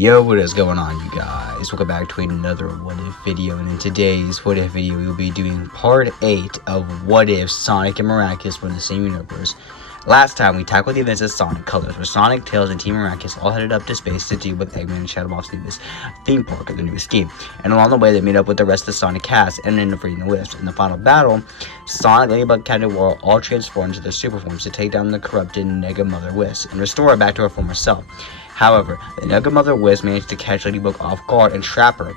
Yo, what is going on, you guys? Welcome back to another What If video, and in today's What If video, we will be doing part 8 of What If Sonic and Miraculous were in the same universe. Last time, we tackled the events of Sonic Colors, where Sonic, Tails, and Team Miraculous all headed up to space to deal with Eggman and Shadowmoth's newest theme park of the newest game. And along the way, they meet up with the rest of the Sonic cast and ended up defeating the Wisps. In the final battle, Sonic, Ladybug, Cat, and War all transformed into their super forms to take down the corrupted Nega Mother Wisp and restore her back to her former self. However, the Nega Mother Wisp managed to catch Ladybug off guard and trap her,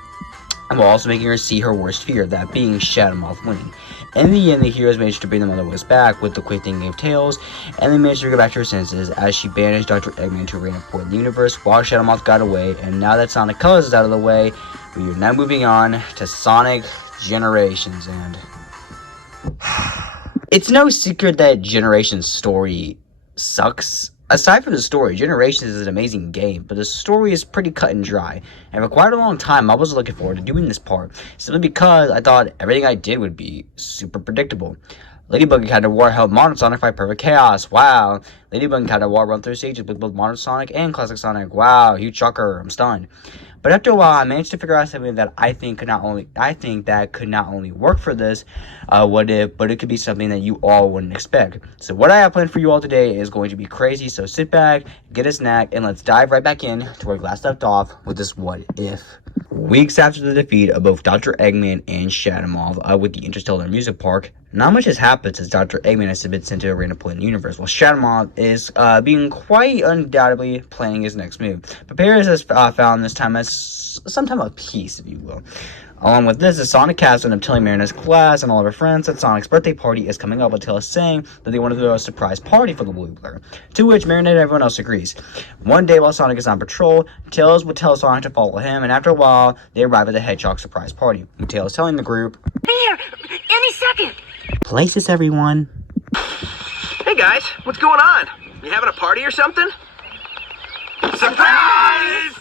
while also making her see her worst fear, that being Shadowmoth winning. In the end, the heroes managed to bring the Mother Wisp back with the quick thinking of Tails, and they managed to get back to her senses as she banished Dr. Eggman to a random point in the universe while Shadowmoth got away. And now that Sonic Colors is out of the way, we are now moving on to Sonic Generations. And it's no secret that Generations' story sucks. Aside from the story, Generations is an amazing game, but the story is pretty cut and dry. And for quite a long time, I was looking forward to doing this part, simply because I thought everything I did would be super predictable. Ladybug and Cat War helped Modern Sonic fight Perfect Chaos. Wow. Ladybug and Cat War run through stages with both Modern Sonic and Classic Sonic. Wow, huge shocker. I'm stunned. But after a while, I managed to figure out something that I think could not only work for this What If, but it could be something that you all wouldn't expect. So what I have planned for you all today is going to be crazy. So sit back, get a snack, and let's dive right back in to where we last left off with this What If. Weeks after the defeat of both Dr. Eggman and Shadowmoth with the Interstellar Music Park, not much has happened since Dr. Eggman has been sent to a random point in the universe, while Shadowmoth is being quite undoubtedly planning his next move. But Paris has found this time as some time of peace, if you will. Along with this, the Sonic cast ended up telling Marionette's class and all of her friends that Sonic's birthday party is coming up, with Tails saying that they want to throw a surprise party for the Blue Blur, to which Marionette and everyone else agrees. One day while Sonic is on patrol, Tails would tell Sonic to follow him, and after a while, they arrive at the Hedgehog surprise party, with Tails telling the group, "Here, any second." "Places, everyone." Hey guys, what's going on? You having a party or something? Surprise!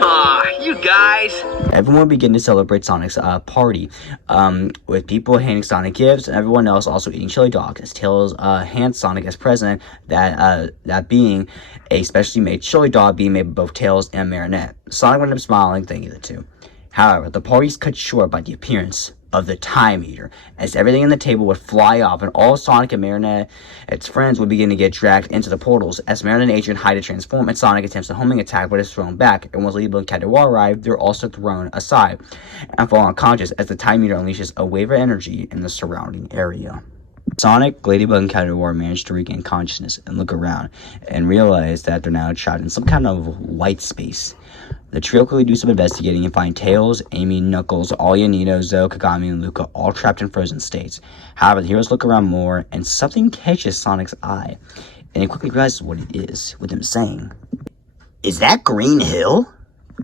Aw, you guys. Everyone began to celebrate Sonic's party, with people handing Sonic gifts and everyone else also eating chili dogs, as Tails hands Sonic as present, that being a specially made chili dog being made by both Tails and Marionette. Sonic went up smiling, thanking the two. However, the party's cut short by the appearance of the Time Eater, as everything on the table would fly off and all Sonic and Marionette's friends would begin to get dragged into the portals, as Marionette and Adrian hide to transform and Sonic attempts a homing attack but is thrown back, and once Ladybug and Cat arrive, they're also thrown aside and fall unconscious as the Time Eater unleashes a wave of energy in the surrounding area. Sonic, Ladybug, and Cat manage to regain consciousness and look around and realize that they're now trapped in some kind of white space. The trio quickly do some investigating and find Tails, Amy, Knuckles, Alia, Nino, Zoe, Kagami, and Luca all trapped in frozen states. However, the heroes look around more and something catches Sonic's eye, and he quickly realizes what it is, with him saying, "Is that Green Hill?"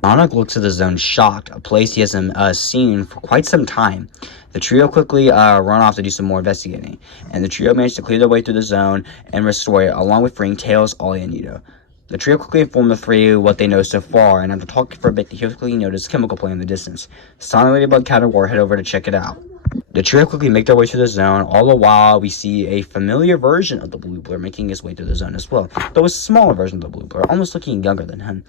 Sonic looks at the zone shocked, a place he hasn't seen for quite some time. The trio quickly run off to do some more investigating, and the trio managed to clear their way through the zone and restore it, along with freeing Tails, Ollie, and Nito. The trio quickly inform the three what they know so far, and after talking for a bit, the heroes quickly notice a chemical plant in the distance. Sonic, Ladybug, Cat, head over to check it out. The trio quickly make their way through the zone. All the while, we see a familiar version of the Blue Blur making his way through the zone as well, though a smaller version of the Blue Blur, almost looking younger than him.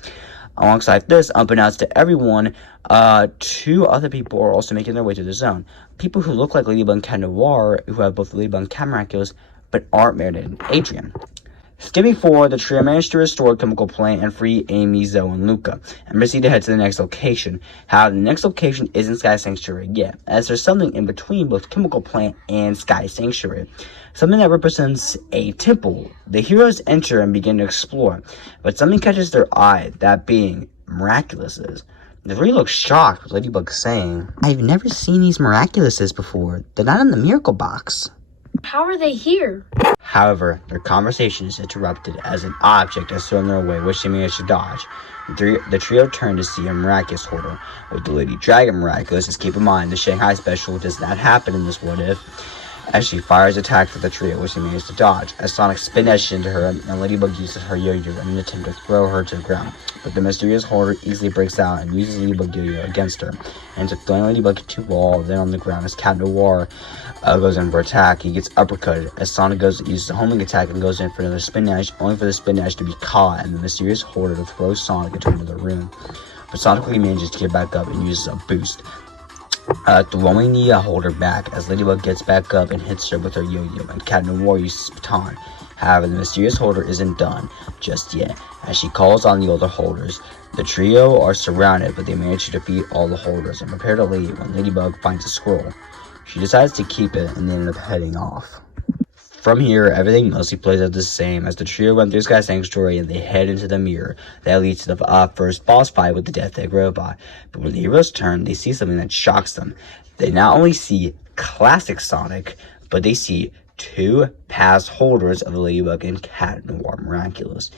Alongside this, unbeknownst to everyone, two other people are also making their way through the zone. People who look like Ladybug and Cat Noir, who have both Ladybug and Cat Miraculous, but aren't Marionette and Adrian. Skipping forward, the trio managed to restore a chemical plant and free Amy, Zoe, and Luca, and proceed to head to the next location. However, the next location isn't Sky Sanctuary yet, as there's something in between both chemical plant and Sky Sanctuary. Something that represents a temple. The heroes enter and begin to explore, but something catches their eye, that being Miraculouses. The three look shocked, with Ladybug saying, "I've never seen these Miraculouses before. They're not in the Miracle Box." How are they here? However, their conversation is interrupted as an object is thrown their way, which they manage to dodge. The trio turn to see a Miraculous Hoarder, with the Lady Dragon Miraculous, as keep in mind the Shanghai special does not happen in this What If. as she fires attacks at the trio, which she manages to dodge. As Sonic spin dashes into her, and Ladybug uses her yo-yo in an attempt to throw her to the ground. But the mysterious hoarder easily breaks out and uses Ladybug yo-yo against her, and to throwing Ladybug into a wall, then on the ground as Cat Noir goes in for attack. He gets uppercutted as Sonic uses a homing attack and goes in for another spin dash, only for the spin dash to be caught and the mysterious hoarder to throw Sonic into another room. But Sonic quickly manages to get back up and uses a boost, throwing the holder back as Ladybug gets back up and hits her with her yo-yo, and Cat Noir uses his baton. However, the mysterious holder isn't done just yet, as she calls on the other holders. The trio are surrounded, but they manage to defeat all the holders and prepare to leave when Ladybug finds a scroll. She decides to keep it and they end up heading off. From here, everything mostly plays out the same as the trio run through Sky Sanctuary and they head into the mirror. That leads to the first boss fight with the Death Egg robot. But when the heroes turn, they see something that shocks them. They not only see classic Sonic, but they see two past holders of the Ladybug and Cat Noir Miraculous.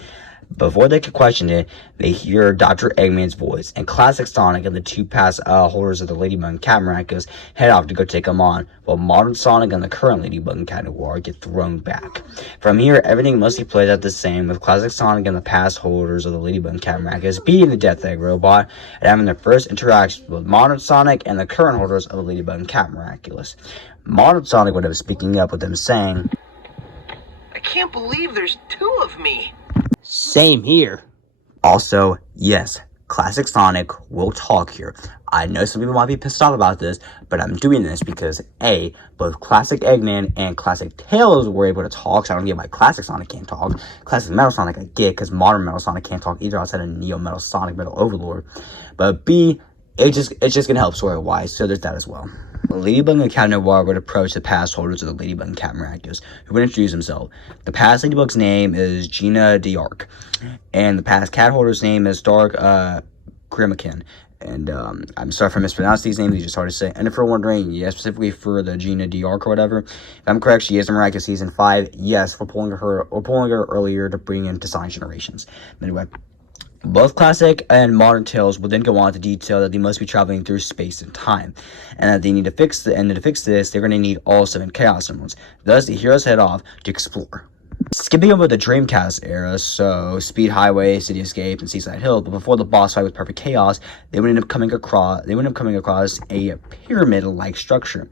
Before they could question it, they hear Dr. Eggman's voice, and classic Sonic and the two past holders of the Ladybug and Cat Miraculous head off to go take them on, while modern Sonic and the current Ladybug and Cat Noir get thrown back. From here, everything mostly plays out the same, with classic Sonic and the past holders of the Ladybug and Cat Miraculous beating the Death Egg robot and having their first interaction with modern Sonic and the current holders of the Ladybug and Cat Miraculous. Modern Sonic would have speaking up with them saying, I can't believe there's two of me. Same here. Also, yes, classic Sonic will talk here. I know some people might be pissed off about this, but I'm doing this because A, both classic Eggman and classic Tails were able to talk, so I don't get why classic Sonic can't talk. Classic Metal Sonic I get, because modern Metal Sonic can't talk either outside of Neo Metal Sonic Metal Overlord. But B, it's just gonna help story-wise, so there's that as well. Ladybug and Cat Noir would approach the past holders of the Ladybug and Cat Miraculous, who would introduce himself. The past Ladybug's name is Gina d'Arc, and the past cat holder's name is Dark Grimakin. And I'm sorry if I mispronounced these names, these are just hard to say. And if you're wondering, yeah, specifically for the Gina d'Arc or whatever, if I'm correct, she is in Miraculous Season 5. Yes, we're pulling her earlier to bring in Design Generations. Anyway, both classic and modern Tails will then go on to detail that they must be traveling through space and time, and that they need to fix this, they're going to need all 7 Chaos Emeralds. Thus, the heroes head off to explore. Skipping over the Dreamcast era, so Speed Highway, City Escape, and Seaside Hill, but before the boss fight with Perfect Chaos, they would end up coming across a pyramid-like structure.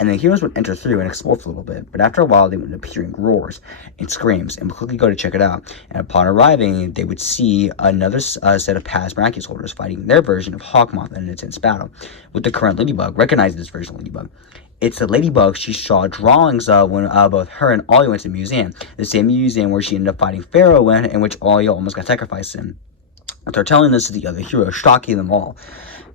And the heroes would enter through and explore for a little bit, but after a while they would end up hearing roars and screams and would quickly go to check it out. And upon arriving, they would see another set of past Miraculous holders fighting their version of Hawkmoth in an intense battle, with the current Ladybug recognizing this version of Ladybug. It's the Ladybug she saw drawings of when both her and Ollie went to the museum, the same museum where she ended up fighting Pharaoh in which Ollie almost got sacrificed in. They're telling this to the other heroes, shocking them all,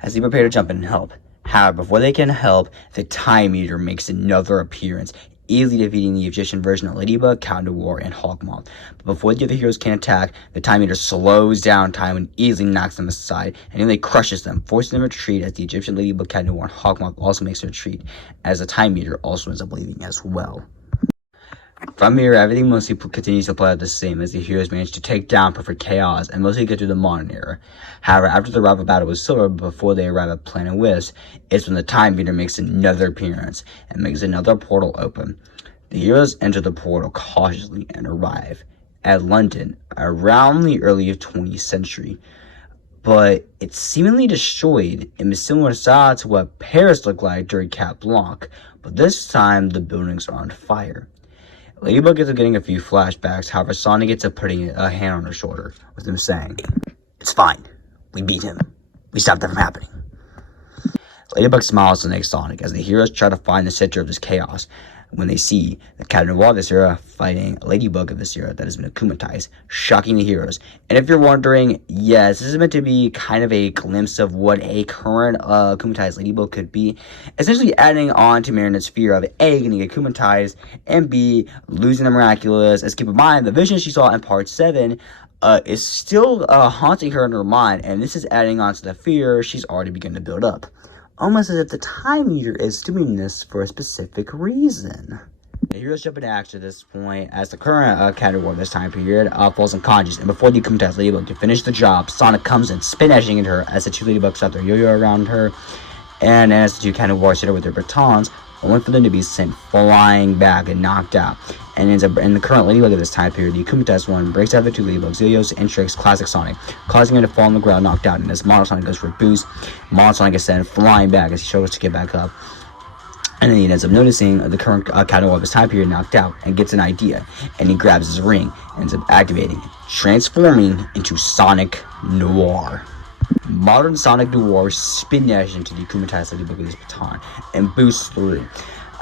as they prepare to jump in and help. However, before they can help, the Time Eater makes another appearance, easily defeating the Egyptian version of Ladybug, Cat Noir, and Hawkmoth. But before the other heroes can attack, the Time Eater slows down time and easily knocks them aside, and nearly crushes them, forcing them to retreat as the Egyptian Ladybug, Cat Noir, and Hawkmoth also makes a retreat, as the Time Eater also ends up leaving as well. From here, everything mostly continues to play out the same as the heroes manage to take down Perfect Chaos and mostly get to the modern era. However, after the rival battle with Silver, before they arrive at Planet Wisp, it's when the Time Eater makes another appearance and makes another portal open. The heroes enter the portal cautiously and arrive at London around the early 20th century. But it's seemingly destroyed and is similar style to what Paris looked like during Cat Blanc, but this time the buildings are on fire. Ladybug ends up getting a few flashbacks, however Sonic gets up putting a hand on her shoulder, with him saying, "It's fine. We beat him. We stopped that from happening." Ladybug smiles to the next Sonic as the heroes try to find the center of this chaos when they see the Cat Noir of this era fighting a Ladybug of this era that has been akumatized, shocking the heroes. And if you're wondering, yes, this is meant to be kind of a glimpse of what a current akumatized Ladybug could be, essentially adding on to Marinette's fear of A, getting akumatized, and B, losing the Miraculous, as keep in mind, the vision she saw in Part 7 is still haunting her in her mind, and this is adding on to the fear she's already begun to build up. Almost as if the Time Eater is doing this for a specific reason. The heroes jump into action at this point as the current Cat Noir of this time period falls unconscious, and before the akumatized Ladybug to finish the job, Sonic comes in, spin dashing into her as the two Ladybugs start their yo-yo around her, and as the two Cat Noirs hit her with their batons, only for them to be sent flying back and knocked out. And ends up in the current Ladybug of this time period, the Akumatized one breaks out of the two Ladybugs, Zelios and tricks Classic Sonic, causing him to fall on the ground, knocked out. And as Modern Sonic goes for a boost, Modern Sonic is sent flying back as he struggles to get back up. And then he ends up noticing the current Cat Noir of his time period knocked out and gets an idea. And he grabs his ring and ends up activating, transforming into Sonic Noir. Modern Sonic Noir spin dashes into the Akumatized Ladybug with his baton and boosts through,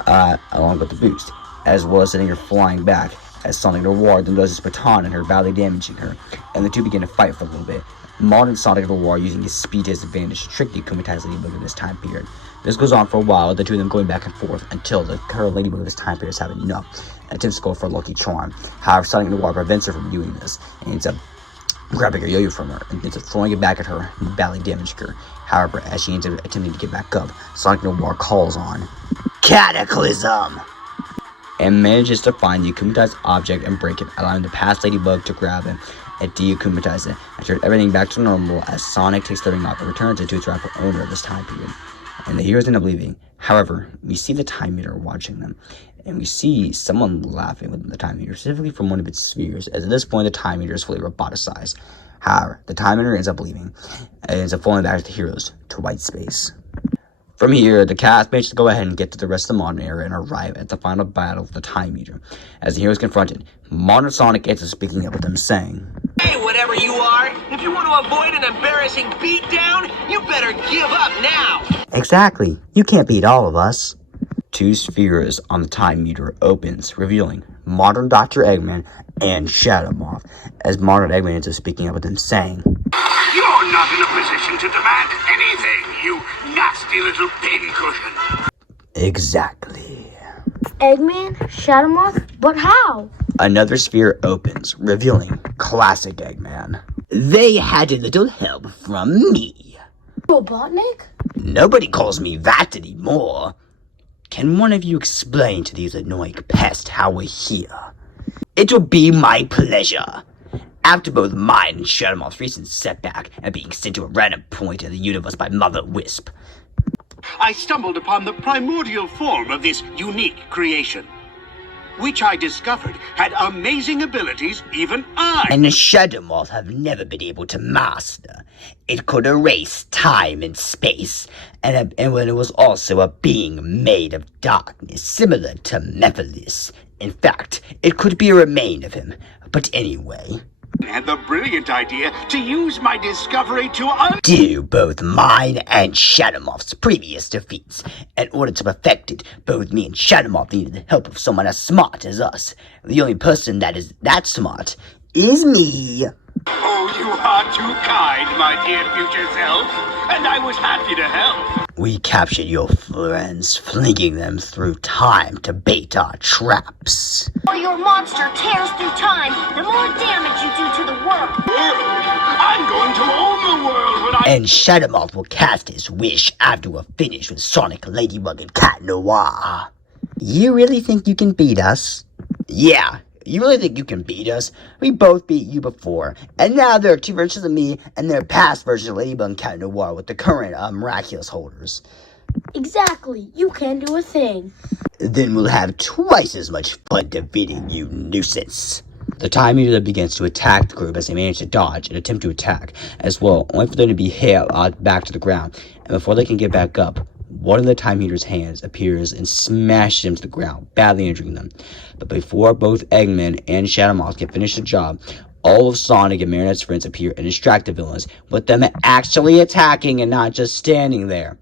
along with the boost, as well as sending her flying back, as Sonic Noir then does his baton and her, badly damaging her, and the two begin to fight for a little bit. Modern Sonic Noir using his speed to his advantage to trick the Akumatized Ladybug in this time period. This goes on for a while, the two of them going back and forth until the current Ladybug of this time period is having enough and attempts to go for a Lucky Charm. However, Sonic Noir prevents her from doing this and ends up grabbing her yo-yo from her and ends up throwing it back at her and badly damaging her. However, as she ends up attempting to get back up, Sonic Noir calls on Cataclysm and manages to find the Akumatized object and break it, allowing the past Ladybug to grab it and de-Akumatize it and turn everything back to normal as Sonic takes the ring off and returns it to its rightful owner of this time period. And the heroes end up leaving. However, we see the Time Meter watching them, and we see someone laughing within the Time Meter, specifically from one of its spheres, as at this point the Time Meter is fully roboticized. However, the Time Meter ends up leaving, and ends up falling back to the heroes, to white space. From here, the cast manages to go ahead and get to the rest of the modern era and arrive at the final battle of the Time Meter. As the heroes confronted, Modern Sonic ends up speaking up with them, saying, Hey, whatever you are, if you want to avoid an embarrassing beatdown, you better give up now! Exactly, you can't beat all of us. Two spheres on the Time Meter opens, revealing Modern Dr. Eggman and Shadow Moth, as Modern Eggman ends up speaking up with them, saying, You're not in a position to demand anything, you nasty little pincushion. Exactly. Eggman? Shadow Moth? But how? Another sphere opens, revealing Classic Eggman. They had a little help from me. Robotnik? Nobody calls me that anymore. Can one of you explain to these annoying pests how we're here? It'll be my pleasure. After both mine and Shadow Moth's recent setback and being sent to a random point in the universe by Mother Wisp, I stumbled upon the primordial form of this unique creation, which I discovered had amazing abilities even I... and the Shadow Moth have never been able to master. It could erase time and space, and when it was also a being made of darkness, similar to Mephiles. In fact, it could be a remain of him. But anyway, had the brilliant idea to use my discovery to undo both mine and Shadow Moth's previous defeats. In order to perfect it, both me and Shadow Moth needed the help of someone as smart as us. The only person that is that smart is me. Oh, you are too kind, my dear future self, and I was happy to help. We captured your friends, flinging them through time to bait our traps. The more your monster tears through time, the more damage you do to the world. I'm going to own the world when I... And Shadow Moth will cast his wish after we're finished with Sonic, Ladybug, and Cat Noir. You really think you can beat us? Yeah. You really think you can beat us? We both beat you before, and now there are two versions of me, and there are past versions of Ladybug and Cat Noir with the current miraculous holders. Exactly. You can't do a thing. Then we'll have twice as much fun defeating you, nuisance. The Time Meter begins to attack the group as they manage to dodge and attempt to attack as well, only for them to be hit back to the ground, and before they can get back up, one of the Time Meter's hands appears and smashes them to the ground, badly injuring them. But before both Eggman and Shadow Moth can finish the job, all of Sonic and Marionette's friends appear and distract the villains, with them actually attacking and not just standing there.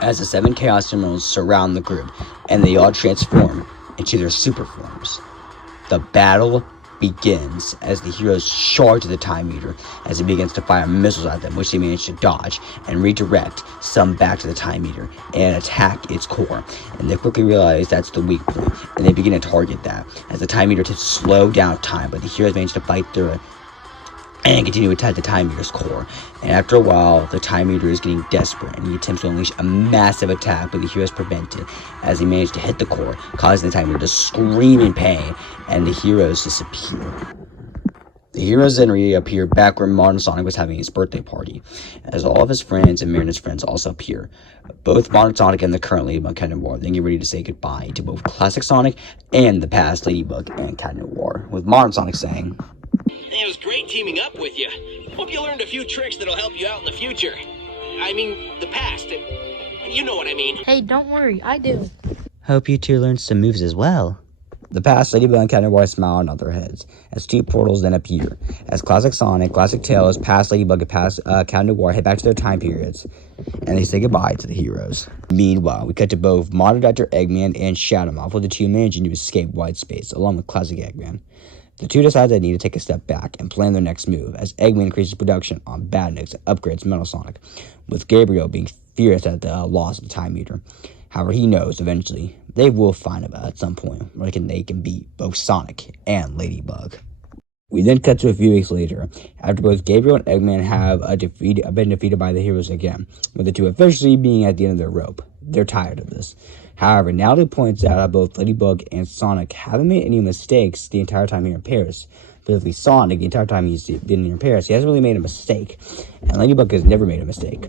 As the 7 Chaos Emeralds surround the group, and they all transform into their super forms. The battle begins as the heroes charge the Time Meter as it begins to fire missiles at them, which they manage to dodge and redirect some back to the Time Meter and attack its core. And they quickly realize that's the weak point, and they begin to target that as the Time Meter attempts to slow down time, but the heroes manage to fight through it and continue to attack the Time Meter's core. And after a while, the Time Meter is getting desperate, and he attempts to unleash a massive attack, but the heroes prevent it as he manages to hit the core, causing the Time Meter to scream in pain, and the heroes disappear. The heroes then reappear back where modern Sonic was having his birthday party, as all of his friends and Marionette's friends also appear. Both modern Sonic and the current Ladybug Cat Noir then get ready to say goodbye to both classic Sonic and the past Ladybug and Cat Noir, with modern Sonic saying, It was great teaming up with you. Hope you learned a few tricks that'll help you out in the future. I mean, the past. You know what I mean. Hey, don't worry, I do. Hope you two learned some moves as well. The past Ladybug and Cat Noir smile and nod their heads, as two portals then appear, as classic Sonic, classic Tails, past Ladybug, and past Cat Noir head back to their time periods, and they say goodbye to the heroes. Meanwhile, we cut to both modern Dr. Eggman and Shadow Moth, with the two managing to escape White Space, along with classic Eggman. The two decide they need to take a step back and plan their next move, as Eggman increases production on Badniks and upgrades Metal Sonic, with Gabriel being furious at the loss of the time meter. However, he knows eventually they will find him at some point where they can beat both Sonic and Ladybug. We then cut to a few weeks later, after both Gabriel and Eggman have been defeated by the heroes again, with the two officially being at the end of their rope. They're tired of this. However, Natalie points out how both Ladybug and Sonic haven't made any mistakes the entire time here in Paris. Specifically, Sonic, the entire time he's been here in Paris, he hasn't really made a mistake, and Ladybug has never made a mistake.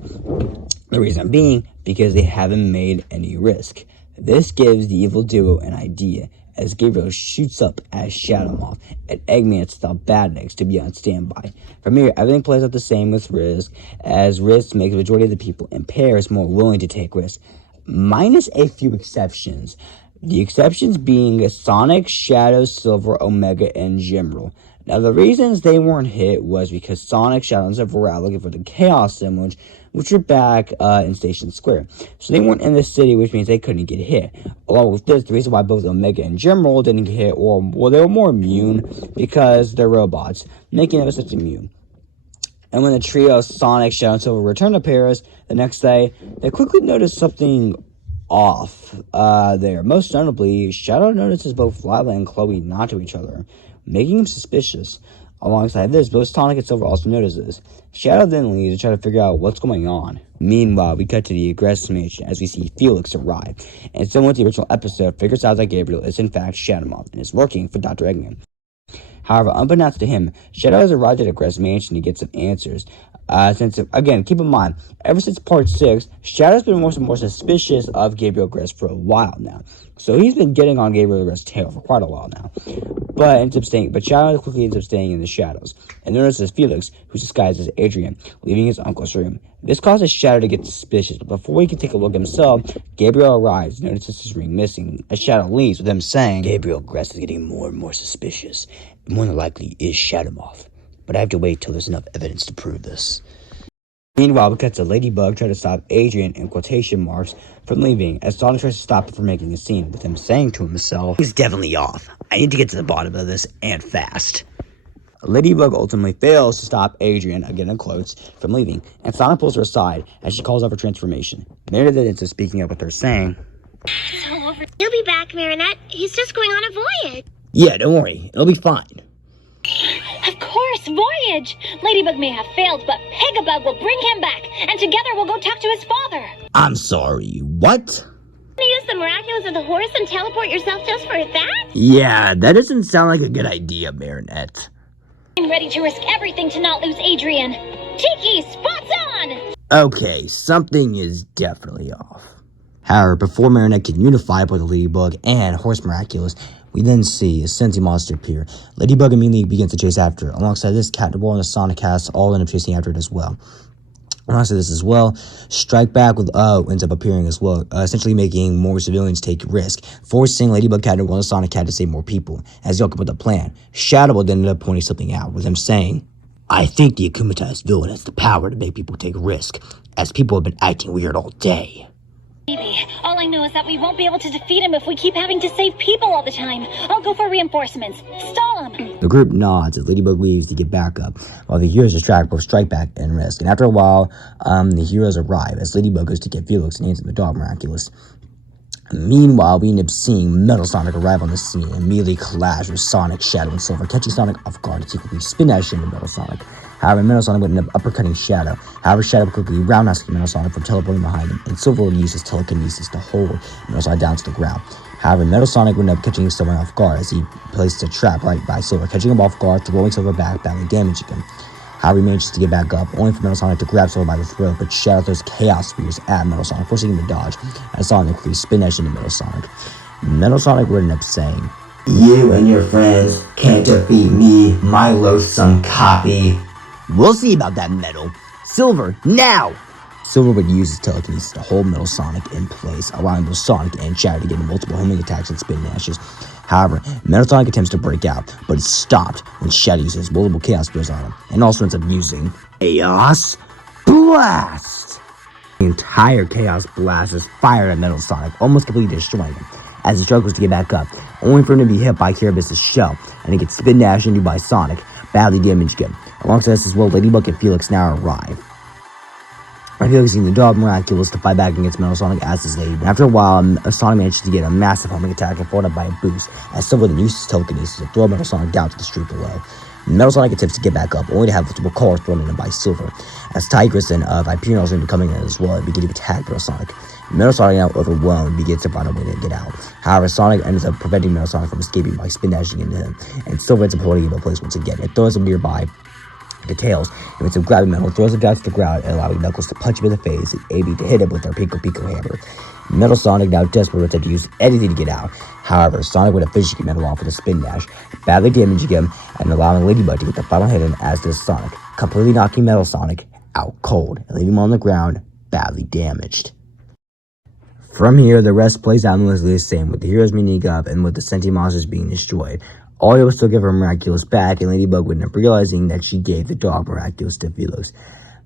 The reason being, because they haven't made any risk. This gives the evil duo an idea, as Gabriel shoots up as Shadow Moth, and Eggman to stop Badniks to be on standby. From here, everything plays out the same with risk, as risk makes the majority of the people in Paris more willing to take risks, minus a few exceptions. The exceptions being Sonic, Shadow, Silver, Omega, and Gemerald. Now, the reasons they weren't hit was because Sonic, Shadow, and Silver were out looking for the Chaos Symbols, which were back in Station Square. So they weren't in the city, which means they couldn't get hit. Along with this, the reason why both Omega and Gemerald didn't get hit, they were more immune because they're robots, making them essentially immune. And when the trio Sonic, Shadow, and Silver returned to Paris the next day, they quickly noticed something off there. Most notably, Shadow notices both Lila and Chloe nod to each other, making him suspicious. Alongside this, both Sonic and Silver also notice this. Shadow then leaves to try to figure out what's going on. Meanwhile, we cut to the aggressive mansion as we see Felix arrive, and similar to the original episode, figures out that Gabriel is in fact Shadow Moth and is working for Dr. Eggman. However, unbeknownst to him, Shadow has arrived at Aggressive Mansion to get some answers. Again, keep in mind, ever since part 6, Shadow's been more suspicious of Gabriel Gress for a while now. So he's been getting on Gabriel Gress' tail for quite a while now. But Shadow quickly ends up staying in the shadows, and notices Felix, who's disguised as Adrian, leaving his uncle's room. This causes Shadow to get suspicious, but before he can take a look himself, Gabriel arrives and notices his ring missing, as Shadow leaves with him saying, Gabriel Gress is getting more and more suspicious. More than likely is Shadow Moth, but I have to wait till there's enough evidence to prove this. Meanwhile, we cut to Ladybug trying to stop Adrian in quotation marks from leaving, as Sonic tries to stop him from making a scene, with him saying to himself, he's definitely off. I need to get to the bottom of this, and fast. Ladybug ultimately fails to stop Adrian, again in quotes, from leaving, and Sonic pulls her aside as she calls out her transformation. Meredith ends up speaking up with her, saying, He'll be back, Marinette. He's just going on a voyage. Yeah, don't worry. It'll be fine. Of course, voyage! Ladybug may have failed, but Pegabug will bring him back, and together we'll go talk to his father. I'm sorry, what? Use the miraculous of the horse and teleport yourself just for that? Yeah, that doesn't sound like a good idea, Marinette. I'm ready to risk everything to not lose Adrian. Tiki, spots on! Okay, something is definitely off. However, before Marinette can unify with the Ladybug and Horse Miraculous, we then see a Sensi monster appear. Ladybug immediately begins to chase after it. Alongside this, Cat Noir and the Sonic cast all end up chasing after it as well. Alongside this as well, Strike Back with ends up appearing as well, essentially making more civilians take risk, forcing Ladybug, Cat Noir, and the Sonic Cat to save more people, as they come up with a plan. Shadow then ended up pointing something out, with him saying, I think the akumatized villain has the power to make people take risk, as people have been acting weird all day. Maybe. All I know is that we won't be able to defeat him if we keep having to save people all the time. I'll go for reinforcements. Stall him. The group nods as Ladybug leaves to get back up, while the heroes distract both Strike Back and Risk. And after a while, the heroes arrive as Ladybug goes to get Felix and hands him the dog Miraculous. Meanwhile, we end up seeing Metal Sonic arrive on the scene and immediately clash with Sonic, Shadow, and Silver, catching Sonic off guard as he quickly spin that shit into Metal Sonic. However, Metal Sonic would end up uppercutting Shadow. However, Shadow would quickly roundhouse Metal Sonic from teleporting behind him, and Silver would use his telekinesis to hold Metal Sonic down to the ground. However, Metal Sonic would end up catching someone off guard as he placed a trap right by Silver, catching him off guard, throwing Silver back, badly damaging him. However, he manages to get back up, only for Metal Sonic to grab Silver by the throat, but Shadow throws Chaos Spears at Metal Sonic, forcing him to dodge, and Sonic quickly spin dash into Metal Sonic. Metal Sonic would end up saying, "You and your friends can't defeat me, my loathsome copy." "We'll see about that, Metal. Silver, now!" Silver would use his telekinesis to hold Metal Sonic in place, allowing both Sonic and Shadow to get multiple homing attacks and spin dashes. However, Metal Sonic attempts to break out, but is stopped when Shadow uses multiple Chaos Spears on him, and also ends up using Chaos Blast. The entire Chaos Blast is fired at Metal Sonic, almost completely destroying him, as he struggles to get back up, only for him to be hit by Kiribus's shell, and he gets spin dashed into by Sonic, badly damaged him. Alongside this as well, Ladybug and Felix now arrive. And Felix using the dog Miraculous to fight back against Metal Sonic as his aid. After a while, Sonic manages to get a massive homing attack and followed up by a boost, as Silver then uses telekinesis to throw Metal Sonic down to the street below. Metal Sonic attempts to get back up, only to have multiple cars thrown at him by Silver, as Tigress and Viperino are becoming in as well and begin to attack Metal Sonic. Metal Sonic, now overwhelmed, begins to find a way to get out. However, Sonic ends up preventing Metal Sonic from escaping by spin dashing into him, and Silver ends up holding him in place once again. It throws him nearby the tails, and ends up grabbing Metal, throws him down to the ground, and allowing Knuckles to punch him in the face and aiming to hit him with their Pico Pico hammer. Metal Sonic, now desperate, would attempt to use anything to get out. However, Sonic would efficiently get Metal off with a spin dash, badly damaging him and allowing Ladybug to get the final hit in, as does Sonic, completely knocking Metal Sonic out cold and leaving him on the ground, badly damaged. From here, the rest plays out mostly the same, with the heroes meeting up and with the sentient monsters being destroyed. All will still give her Miraculous back, and Ladybug would end up realizing that she gave the dog Miraculous to Felix.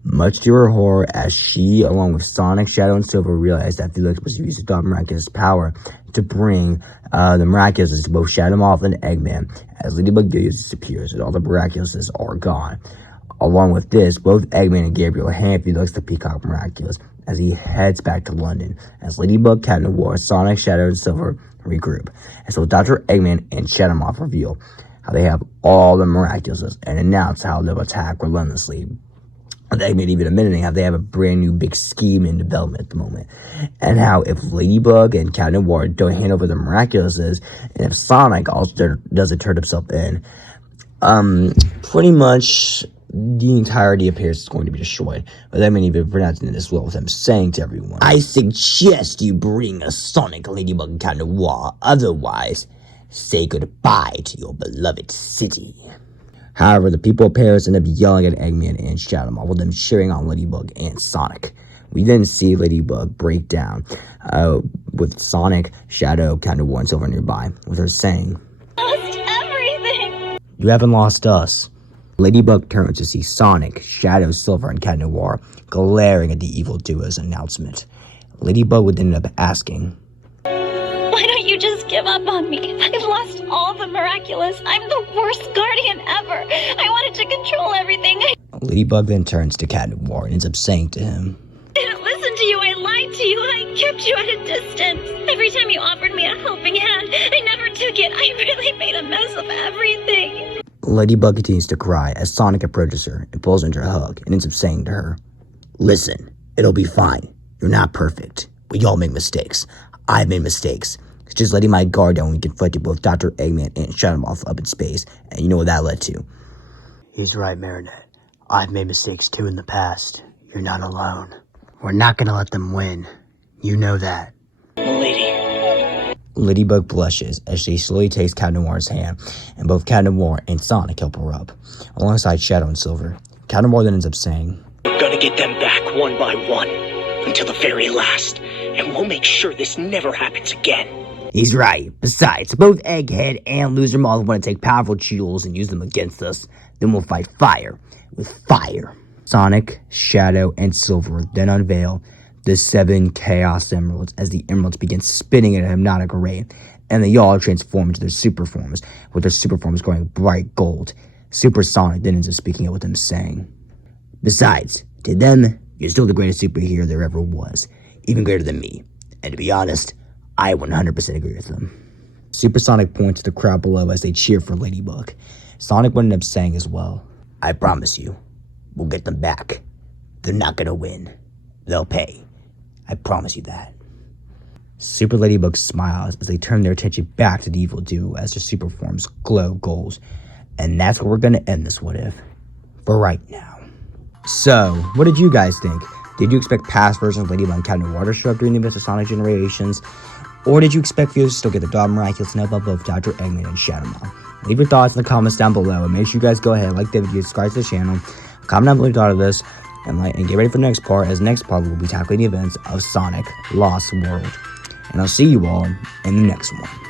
Much to her horror, as she, along with Sonic, Shadow, and Silver, realized that Felix was using the dog Miraculous' power to bring the Miraculous to both Shadow Moth and Eggman, as Ladybug disappears and all the Miraculouses are gone. Along with this, both Eggman and Gabriel hand Felix the Peacock Miraculous as he heads back to London, as Ladybug, Captain War, Sonic, Shadow, and Silver regroup. And so Dr. Eggman and Shadow Moth reveal how they have all the Miraculouses and announce how they'll attack relentlessly. Eggman even admitting how they have a brand new big scheme in development at the moment, and how if Ladybug and Captain War don't hand over the Miraculouses, and if Sonic also doesn't turn himself in, pretty much the entirety of Paris is going to be destroyed. But that may even pronouncing it as well, with them saying to everyone, "I suggest you bring a Sonic, Ladybug, and Captain War, otherwise say goodbye to your beloved city." However, the people of Paris end up yelling at Eggman and Shadow Moth, with them cheering on Ladybug and Sonic. We then see Ladybug break down, with Sonic, Shadow, Captain War, and Silver nearby, with her saying, Lost everything! "You haven't lost us." Ladybug turns to see Sonic, Shadow, Silver, and Captain War glaring at the evil duo's announcement. Ladybug would end up asking, Why don't you just give up on me? I've lost all the Miraculous. I'm the worst guardian ever. I wanted to control everything. I Ladybug then turns to Captain War and ends up saying to him, didn't listen to you. I lied to you. I kept you at a distance. Every time you offered me a helping hand, I never took it. I really made a mess of everything. Ladybug continues to cry as Sonic approaches her and pulls into a hug and ends up saying to her, "Listen, it'll be fine. You're not perfect. We all make mistakes. I've made mistakes. It's just letting my guard down when we confronted both Dr. Eggman and Shadow Moth up in space, and you know what that led to." "He's right, Marinette. I've made mistakes too in the past. You're not alone. We're not gonna let them win. You know that." Lady. Ladybug blushes as she slowly takes Captain War's hand, and both Captain War and Sonic help her up, alongside Shadow and Silver. Captain War then ends up saying, "We're gonna get them back one by one, until the very last, and we'll make sure this never happens again." "He's right. Besides, both Egghead and Loser Moth want to take powerful jewels and use them against us. Then we'll fight fire with fire." Sonic, Shadow, and Silver then unveil the 7 Chaos Emeralds as the emeralds begin spinning at a hypnotic rate, and they all transform into their super forms, with their super forms growing bright gold. Super Sonic then ends up speaking up with them saying, "Besides, to them, you're still the greatest superhero there ever was, even greater than me. And to be honest, I 100% agree with them." Super Sonic points to the crowd below as they cheer for Ladybug. Sonic would end up saying as well, "I promise you, we'll get them back. They're not gonna win. They'll pay. I promise you that. Super Ladybug smiles as they turn their attention back to the evil duo as their super forms glow goals. And that's where we're gonna end this what if. For right now. So, what did you guys think? Did you expect past versions of Ladybug and Captain Water to show up during the events of Sonic Generations? Or did you expect Felix to still get the dog Miraculous and help out both Dr. Eggman and Shadow Mom? Leave your thoughts in the comments down below, and make sure you guys go ahead, like the video, subscribe to the channel, comment down below what you thought of this, and get ready for the next part, as the next part will be tackling the events of Sonic Lost World. And I'll see you all in the next one.